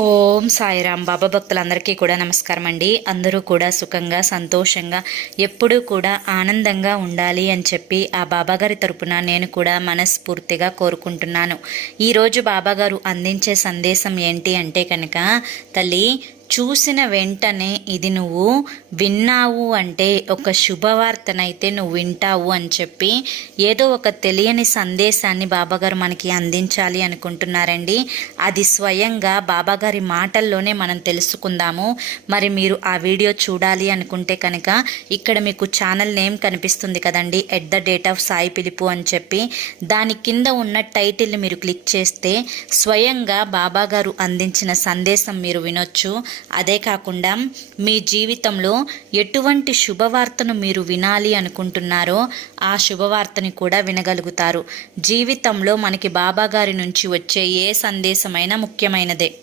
ఓం సాయిరామ్. బాబా భక్తులందరికీ కూడా నమస్కారం అండి. అందరూ కూడా సుఖంగా సంతోషంగా ఎప్పుడూ కూడా ఆనందంగా ఉండాలి అని చెప్పి ఆ బాబాగారి తరపున నేను కూడా మనస్ఫూర్తిగా కోరుకుంటున్నాను. ఈరోజు బాబాగారు అందించే సందేశం ఏంటి అంటే కనుక, తల్లి చూసిన వెంటనే ఇది నువ్వు విన్నావు అంటే ఒక శుభవార్తనైతే నువ్వు వింటావు అని చెప్పి ఏదో ఒక తెలియని సందేశాన్ని బాబాగారు మనకి అందించాలి అనుకుంటున్నారండి. అది స్వయంగా బాబాగారి మాటల్లోనే మనం తెలుసుకుందాము. మరి మీరు ఆ వీడియో చూడాలి అనుకుంటే కనుక ఇక్కడ మీకు ఛానల్ నేమ్ కనిపిస్తుంది కదండి, @సాయి పిలుపు అని చెప్పి, దాని కింద ఉన్న టైటిల్ మీరు క్లిక్ చేస్తే స్వయంగా బాబాగారు అందించిన సందేశం మీరు వినొచ్చు. అదే కాకుండా మీ జీవితంలో ఎటువంటి శుభవార్తను మీరు వినాలి అనుకుంటున్నారో ఆ శుభవార్తని కూడా వినగలుగుతారు. జీవితంలో మనకి బాబాగారి నుంచి వచ్చే ఏ సందేశమైనా ముఖ్యమైనదే.